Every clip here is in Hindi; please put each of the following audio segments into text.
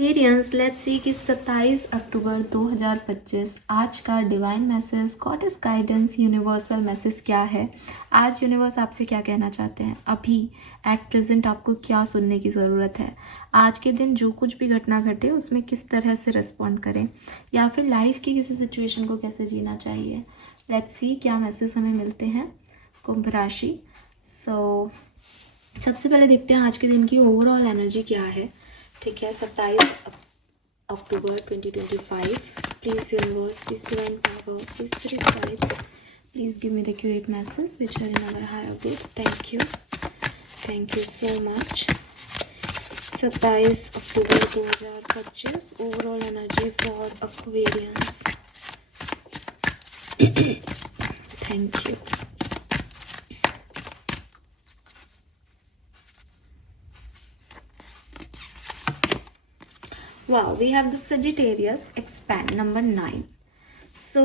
एक्सपीरियंस लेट्स सी कि 27 अक्टूबर 2025 आज का divine message, goddess guidance, universal message क्या है। आज यूनिवर्स आपसे क्या कहना चाहते हैं, अभी एट प्रेजेंट आपको क्या सुनने की ज़रूरत है। आज के दिन जो कुछ भी घटना घटे उसमें किस तरह से रिस्पॉन्ड करें, या फिर लाइफ की किसी सिचुएशन को कैसे जीना चाहिए। लेट्स सी क्या मैसेज हमें मिलते हैं कुंभ राशि। सबसे पहले देखते हैं आज के दिन की ओवरऑल एनर्जी क्या है। ठीक है, 27 October 2025। Please universe, please divine power, please spirit guides, please give me the accurate message which are in our higher good. Thank you so much. 27 October 2025 overall energy for Aquarians. Thank you. वाह, we have the Sagittarius expand number 9। So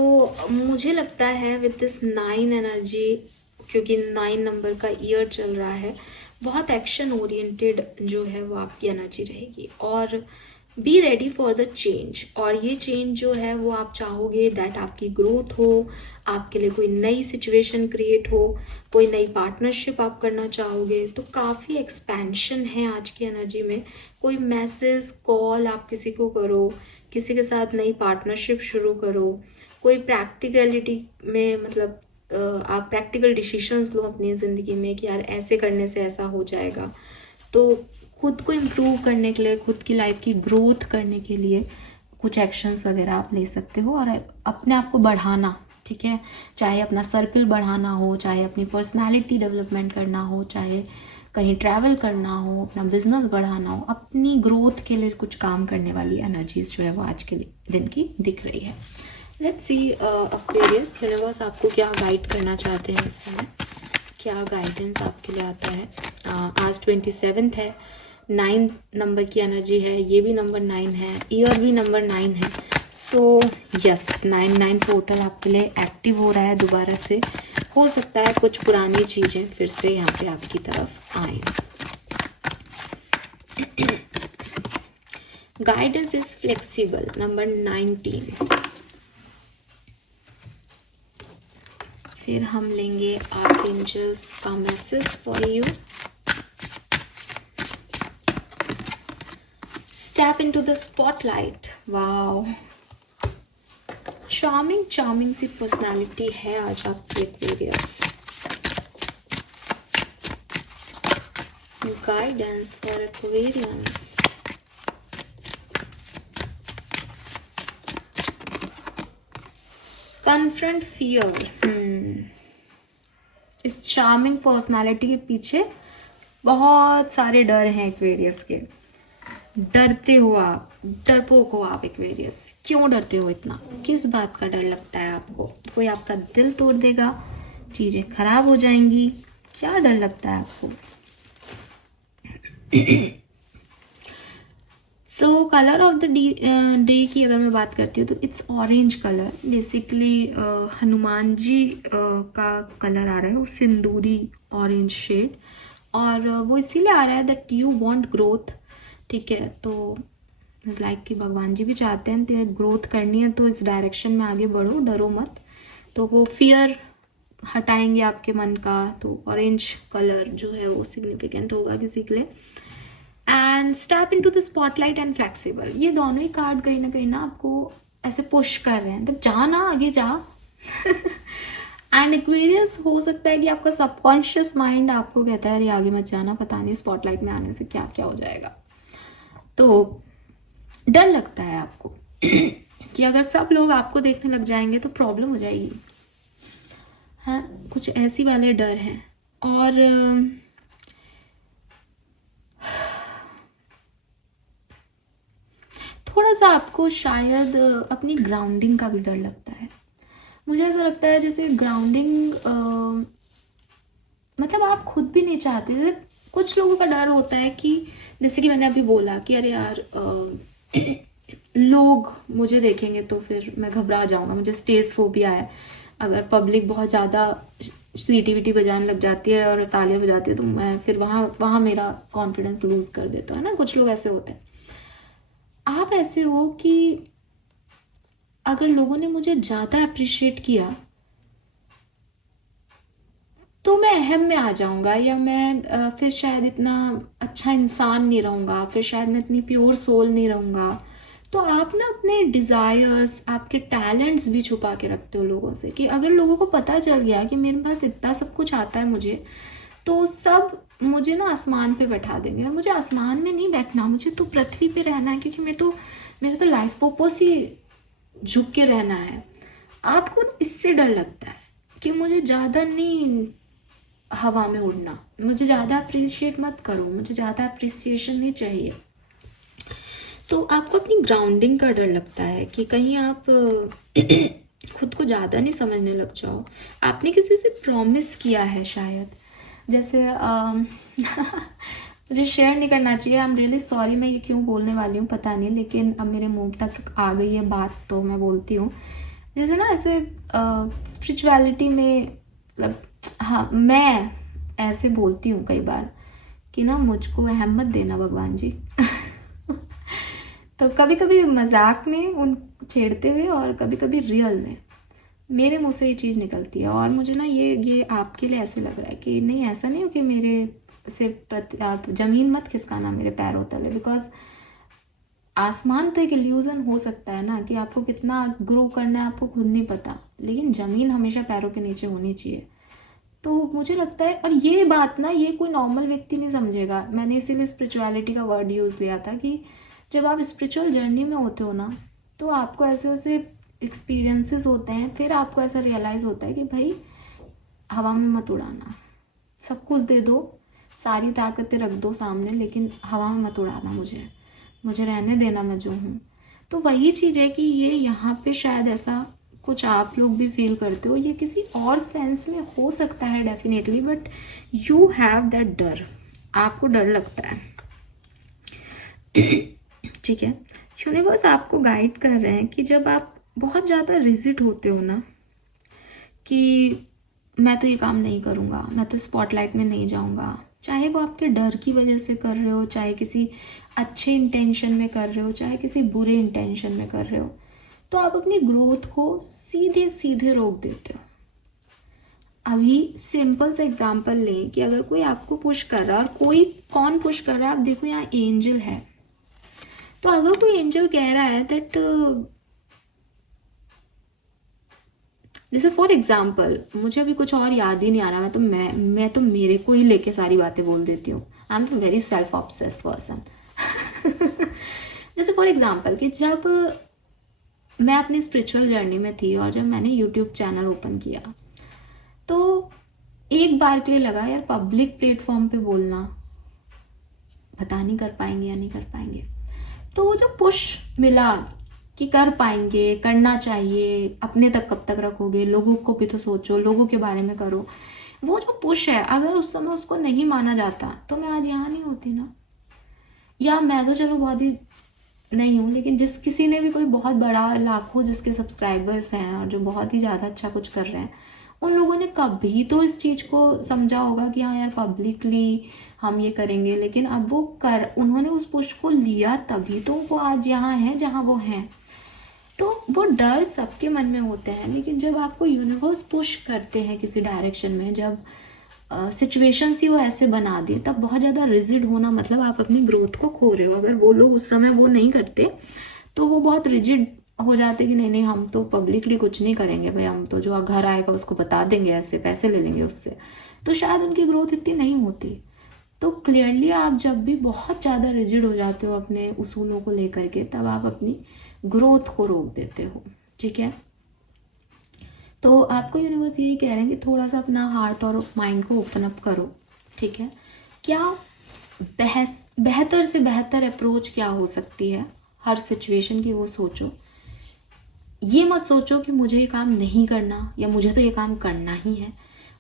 मुझे लगता है विद दिस 9 एनर्जी, क्योंकि 9 नंबर का ईयर चल रहा है, बहुत एक्शन ओरिएंटेड जो है वो आपकी एनर्जी रहेगी। और be ready for the change. और ये चेंज जो है वो आप चाहोगे दैट आपकी ग्रोथ हो, आपके लिए कोई नई सिचुएशन क्रिएट हो, कोई नई पार्टनरशिप आप करना चाहोगे। तो काफ़ी एक्सपेंशन है आज की एनर्जी में। कोई मैसेज कॉल आप किसी को करो, किसी के साथ नई पार्टनरशिप शुरू करो, कोई प्रैक्टिकलिटी में मतलब आप प्रैक्टिकल डिसीजंस लो अपनी ज़िंदगी में कि यार ऐसे करने से ऐसा हो जाएगा। तो खुद को इम्प्रूव करने के लिए, खुद की लाइफ की ग्रोथ करने के लिए कुछ एक्शंस वगैरह आप ले सकते हो और अपने आप को बढ़ाना। ठीक है, चाहे अपना सर्कल बढ़ाना हो, चाहे अपनी पर्सनालिटी डेवलपमेंट करना हो, चाहे कहीं ट्रैवल करना हो, अपना बिजनेस बढ़ाना हो, अपनी ग्रोथ के लिए कुछ काम करने वाली एनर्जीज जो है वो आज के दिन की दिख रही है। लेट्स सी एक्वेरियस, यूनिवर्स आपको क्या गाइड करना चाहते हैं इस समय, क्या गाइडेंस आपके लिए आता है। आज 27 है, 9 नंबर की एनर्जी है, ये भी नंबर 9 है, ईयर भी नंबर 9 है। सो यस, 9 पोर्टल आपके लिए एक्टिव हो रहा है दोबारा से। हो सकता है कुछ पुरानी चीज़ें फिर से यहाँ पे आपकी तरफ आए। Guidance is flexible number 19। फिर हम लेंगे आर्कएंजल्स का message for you. Step into the spotlight. Wow, charming सी पर्सनालिटी है आज आपकी Aquarius. Guidance for Aquarians. Confront fear. इस चार्मिंग पर्सनालिटी के पीछे बहुत सारे डर हैं एक्वेरियस के। डरते हो आप, डरपोक हो आप एक्वेरियस। क्यों डरते हो इतना, किस बात का डर लगता है आपको? कोई आपका दिल तोड़ देगा, चीजें खराब हो जाएंगी, क्या डर लगता है आपको? So colour of the day की अगर मैं बात करती हूँ तो it's orange colour. Basically Hanuman ji का कलर आ रहा है, वो सिंदूरी ऑरेंज शेड, और वो इसीलिए आ रहा है दैट यू वांट ग्रोथ। ठीक है, तो लाइक कि भगवान जी भी चाहते हैं तो ग्रोथ करनी है तो इस डायरेक्शन में आगे बढ़ो, डरो मत। तो वो फियर हटाएंगे आपके मन का, तो ऑरेंज कलर जो है वो सिग्निफिकेंट होगा किसी के लिए। And step into the spotlight and flexible, ये दोनों ही कार्ड कहीं ना आपको ऐसे पुश कर रहे हैं, तो जा ना, आगे जा। एंड एक्वेरियस, हो सकता है कि आपका सबकॉन्शियस माइंड आपको कहता है अरे आगे मत जाना, पता नहीं स्पॉटलाइट में आने से क्या क्या हो जाएगा। तो डर लगता है आपको कि अगर सब लोग आपको देखने लग जाएंगे तो प्रॉब्लम हो जाएगी। हाँ, कुछ ऐसी वाले डर हैं। और थोड़ा सा आपको शायद अपनी ग्राउंडिंग का भी डर लगता है। मुझे ऐसा लगता है जैसे ग्राउंडिंग मतलब आप खुद भी नहीं चाहते। जैसे कुछ लोगों का डर होता है कि जैसे कि मैंने अभी बोला कि अरे यार लोग मुझे देखेंगे तो फिर मैं घबरा जाऊंगा, मुझे स्टेज फोबिया है। अगर पब्लिक बहुत ज़्यादा सीटी वीटी बजाने लग जाती है और तालियां बजाती है तो मैं फिर वहाँ मेरा कॉन्फिडेंस लूज कर देता है ना। कुछ लोग ऐसे होते हैं। ऐसे हो कि अगर लोगों ने मुझे ज़्यादा अप्रिशिएट किया तो मैं अहम में आ जाऊंगा, या मैं फिर शायद इतना अच्छा इंसान नहीं रहूंगा, फिर शायद मैं इतनी प्योर सोल नहीं रहूंगा। तो आप ना अपने डिज़ायर्स, आपके टैलेंट्स भी छुपा के रखते हो लोगों से, कि अगर लोगों को पता चल गया कि मेरे पास इतना सब कुछ आता है मुझे, तो सब मुझे ना आसमान पे बैठा देंगे। और मुझे आसमान में नहीं बैठना, मुझे तो पृथ्वी पे रहना है, क्योंकि मेरा तो लाइफ पर्पस ही झुक के रहना है। आपको इससे डर लगता है कि मुझे ज़्यादा नहीं हवा में उड़ना, मुझे ज़्यादा अप्रिशिएट मत करो, मुझे ज़्यादा अप्रिसिएशन नहीं चाहिए। तो आपको अपनी ग्राउंडिंग का डर लगता है कि कहीं आप खुद को ज़्यादा नहीं समझने लग जाओ। आपने किसी से प्रॉमिस किया है शायद, जैसे मुझे शेयर नहीं करना चाहिए, आई एम रियली सॉरी, मैं ये क्यों बोलने वाली हूँ पता नहीं, लेकिन अब मेरे मुंह तक आ गई है बात तो मैं बोलती हूँ। जैसे ना ऐसे स्पिरिचुअलिटी में, मतलब हाँ, मैं ऐसे बोलती हूँ कई बार कि ना मुझको अहमियत देना भगवान जी। तो कभी कभी मजाक में उन छेड़ते हुए, और कभी कभी रियल में मेरे मुंह से ये चीज़ निकलती है। और मुझे ना ये आपके लिए ऐसे लग रहा है कि नहीं, ऐसा नहीं हो कि मेरे से आप ज़मीन मत खिसकाना मेरे पैरों तले, बिकॉज आसमान तो एक इल्यूज़न हो सकता है ना, कि आपको कितना ग्रो करना है आपको खुद नहीं पता, लेकिन ज़मीन हमेशा पैरों के नीचे होनी चाहिए। तो मुझे लगता है, और ये बात ना ये कोई नॉर्मल व्यक्ति नहीं समझेगा, मैंने इसीलिए स्पिरिचुअलिटी का वर्ड यूज़ लिया था, कि जब आप स्पिरिचुअल जर्नी में होते हो ना, तो आपको ऐसे ऐसे एक्सपीरियंसेस होते हैं, फिर आपको ऐसा रियलाइज़ होता है कि भाई हवा में मत उड़ाना, सब कुछ दे दो, सारी ताकतें रख दो सामने, लेकिन हवा में मत उड़ाना, मुझे रहने देना मैं जो हूँ। तो वही चीज़ है कि ये यहाँ पे शायद ऐसा कुछ आप लोग भी फील करते हो, ये किसी और सेंस में हो सकता है definitely, but you have that डर, आपको डर लगता है। ठीक है, यूनिवर्स आपको गाइड कर रहे हैं कि जब आप बहुत ज़्यादा रिजिड होते हो ना, कि मैं तो ये काम नहीं करूँगा, मैं तो स्पॉटलाइट में नहीं जाऊँगा, चाहे वो आपके डर की वजह से कर रहे हो, चाहे किसी अच्छे इंटेंशन में कर रहे हो, चाहे किसी बुरे इंटेंशन में कर रहे हो, तो आप अपनी ग्रोथ को सीधे सीधे रोक देते हो। अभी सिंपल सा एग्जांपल लें कि अगर कोई आपको पुश कर रहा है, और कोई कौन पुश कर रहा है, आप देखो यहाँ एंजल है, तो अगर कोई एंजल कह रहा है दैट, जैसे फॉर एग्जाम्पल, मुझे अभी कुछ और याद ही नहीं आ रहा, मैं तो मेरे को ही लेके सारी बातें बोल देती हूँ, I am very self obsessed person. जैसे फॉर एग्जाम्पल कि जब मैं अपनी स्पिरिचुअल जर्नी में थी, और जब मैंने यूट्यूब चैनल ओपन किया, तो एक बार के लिए लगा यार पब्लिक प्लेटफॉर्म पे बोलना, पता नहीं कर पाएंगे या नहीं कर पाएंगे। तो वो जो पुश मिला कि कर पाएंगे, करना चाहिए, अपने तक कब तक रखोगे, लोगों को भी तो सोचो, लोगों के बारे में करो, वो जो पुश है, अगर उस समय उसको नहीं माना जाता तो मैं आज यहाँ नहीं होती ना। या मैं तो चलो बहुत ही नहीं हूँ, लेकिन जिस किसी ने भी कोई बहुत बड़ा, लाखों जिसके सब्सक्राइबर्स हैं और जो बहुत ही ज़्यादा अच्छा कुछ कर रहे हैं, उन लोगों ने कभी तो इस चीज़ को समझा होगा कि हाँ यार पब्लिकली हम ये करेंगे, लेकिन अब वो उन्होंने उस पुश को लिया, तभी तो वो आज यहाँ है जहाँ वो हैं। तो वो डर सबके मन में होते हैं, लेकिन जब आपको यूनिवर्स पुश करते हैं किसी डायरेक्शन में, जब सिचुएशंस ही वो ऐसे बना दिए, तब बहुत ज़्यादा रिजिड होना मतलब आप अपनी ग्रोथ को खो रहे हो। अगर वो लोग उस समय वो नहीं करते तो वो बहुत रिजिड हो जाते कि नहीं नहीं हम तो पब्लिकली कुछ नहीं करेंगे भाई, हम तो जो घर आएगा उसको बता देंगे, ऐसे पैसे ले लेंगे उससे, तो शायद उनकी ग्रोथ इतनी नहीं होती। तो क्लियरली आप जब भी बहुत ज़्यादा रिजिड हो जाते हो अपने उसूलों को लेकर के, तब आप अपनी ग्रोथ को रोक देते हो। ठीक है, तो आपको यूनिवर्स यही कह रहे हैं कि थोड़ा सा अपना हार्ट और माइंड को ओपन अप करो। ठीक है, क्या बेहतर से बेहतर अप्रोच क्या हो सकती है हर सिचुएशन की, वो सोचो। ये मत सोचो कि मुझे ये काम नहीं करना या मुझे तो ये काम करना ही है,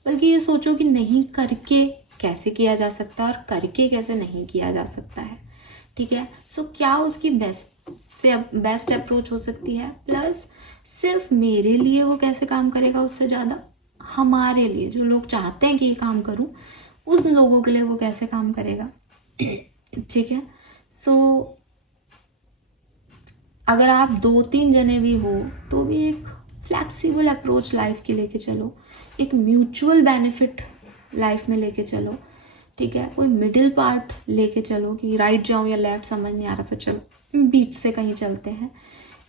बल्कि ये सोचो कि नहीं करके कैसे किया जा सकता है और करके कैसे नहीं किया जा सकता है। ठीक है, सो क्या उसकी बेस्ट अप्रोच हो सकती है, प्लस सिर्फ मेरे लिए वो कैसे काम करेगा, उससे ज़्यादा हमारे लिए, जो लोग चाहते हैं कि ये काम करूं, उन लोगों के लिए वो कैसे काम करेगा। ठीक है, सो अगर आप 2-3 जने भी हो तो भी एक फ्लैक्सिबल अप्रोच लाइफ के लेके चलो, एक म्यूचुअल बेनिफिट लाइफ में लेके चलो, ठीक है। कोई मिडिल पार्ट लेके चलो कि राइट जाऊँ या लेफ्ट समझ नहीं आ रहा तो चलो बीच से कहीं चलते हैं।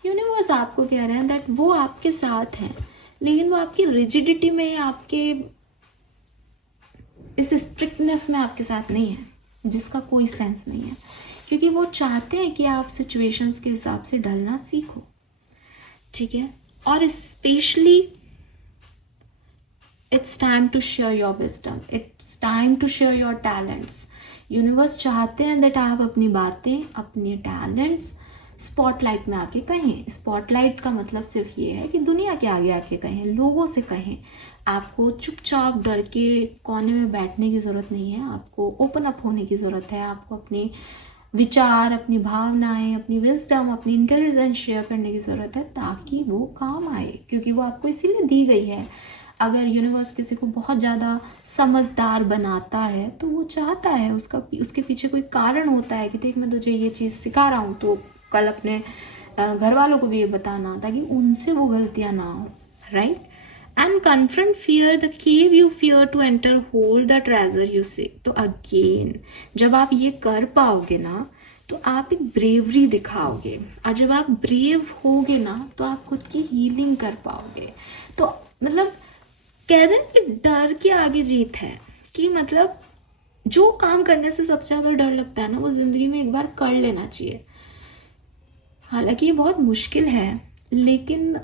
यूनिवर्स आपको कह रहे हैं दैट वो आपके साथ हैं, लेकिन वो आपकी रिजिडिटी में, आपके इस स्ट्रिक्टनेस में आपके साथ नहीं है, जिसका कोई सेंस नहीं है, क्योंकि वो चाहते हैं कि आप सिचुएशंस के हिसाब से ढलना सीखो, ठीक है। और specially it's time to share your wisdom, it's time to share your talents. Universe चाहते हैं दैट आप अपनी बातें, अपने टैलेंट्स स्पॉटलाइट में आके कहें। स्पॉटलाइट का मतलब सिर्फ ये है कि दुनिया के आगे आके कहें, लोगों से कहें। आपको चुपचाप डर के कोने में बैठने की ज़रूरत नहीं है, आपको ओपन अप होने की ज़रूरत है। आपको अपने विचार, अपनी भावनाएं, अपनी विजडम, अपनी इंटेलिजेंस शेयर करने की ज़रूरत है ताकि वो काम आए, क्योंकि वो आपको इसीलिए दी गई है। अगर यूनिवर्स किसी को बहुत ज़्यादा समझदार बनाता है तो वो चाहता है, उसके पीछे कोई कारण होता है कि देख मैं तुझे ये चीज़ सिखा रहा हूँ तो कल अपने घर वालों को भी ये बताना, ताकि उनसे वो गलतियाँ ना हो, right. And confront fear, the cave you fear to enter hold the treasure you seek. तो अगेन जब आप ये कर पाओगे ना तो आप एक ब्रेवरी दिखाओगे, और जब आप ब्रेव होगे ना तो आप खुद की हीलिंग कर पाओगे। तो मतलब कह दें कि डर के आगे जीत है, कि मतलब जो काम करने से सबसे ज़्यादा डर लगता है ना वो ज़िंदगी में एक बार कर लेना चाहिए। हालांकि ये बहुत मुश्किल है, लेकिन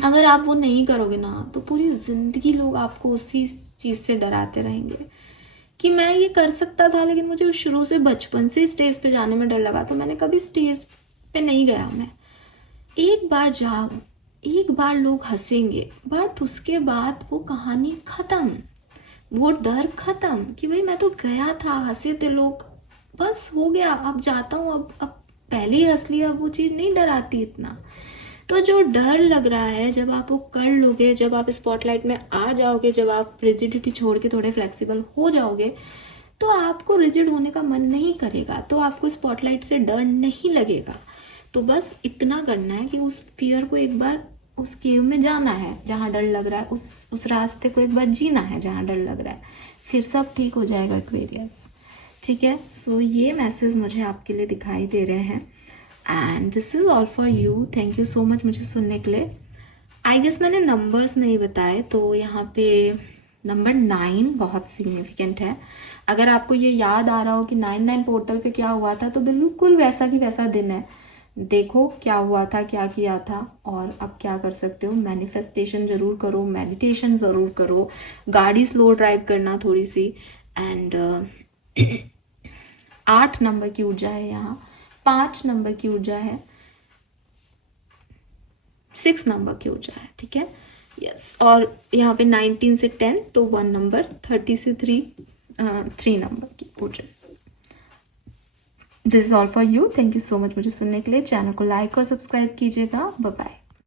अगर आप वो नहीं करोगे ना तो पूरी ज़िंदगी लोग आपको उसी चीज़ से डराते रहेंगे कि मैं ये कर सकता था, लेकिन मुझे शुरू से बचपन से स्टेज पे जाने में डर लगा तो मैंने कभी स्टेज पे नहीं गया। मैं एक बार जाओ, एक बार लोग हंसेंगे, बट उसके बाद वो कहानी ख़त्म, वो डर ख़त्म कि भाई मैं तो गया था, हंसे थे लोग, बस हो गया, अब जाता हूँ, अब पहले ही हंस लिया, अब वो चीज़ नहीं डराती इतना। तो जो डर लग रहा है जब आप वो कर लोगे, जब आप स्पॉटलाइट में आ जाओगे, जब आप रिजिडिटी छोड़ के थोड़े फ्लेक्सिबल हो जाओगे तो आपको रिजिड होने का मन नहीं करेगा, तो आपको स्पॉटलाइट से डर नहीं लगेगा। तो बस इतना करना है कि उस फियर को एक बार, उस केव में जाना है जहाँ डर लग रहा है, उस रास्ते को एक बार जीना है जहाँ डर लग रहा है, फिर सब ठीक हो जाएगा एक्वेरियस, ठीक है। सो ये मैसेज मुझे आपके लिए दिखाई दे रहे हैं and this is all for you. Thank you so much मुझे सुनने के लिए। आई गेस मैंने नंबर्स नहीं बताए, तो यहाँ पे नंबर 9 बहुत सिग्निफिकेंट है। अगर आपको ये याद आ रहा हो कि 9 पोर्टल पे क्या हुआ था, तो बिल्कुल वैसा की वैसा दिन है। देखो क्या हुआ था, क्या किया था, और अब क्या कर सकते हो। मैनिफेस्टेशन ज़रूर करो, मेडिटेशन ज़रूर करो, गाड़ी स्लो ड्राइव करना थोड़ी सी, एंड 8 नंबर की ऊर्जा है यहाँ, 5 नंबर की ऊर्जा है, 6 नंबर की ऊर्जा है, ठीक है, यस। और यहाँ पे 19 से 10 तो 1 नंबर, 30 से 3 नंबर की ऊर्जा। This is all for you. Thank you so much मुझे सुनने के लिए। चैनल को लाइक और सब्सक्राइब कीजिएगा। Bye bye.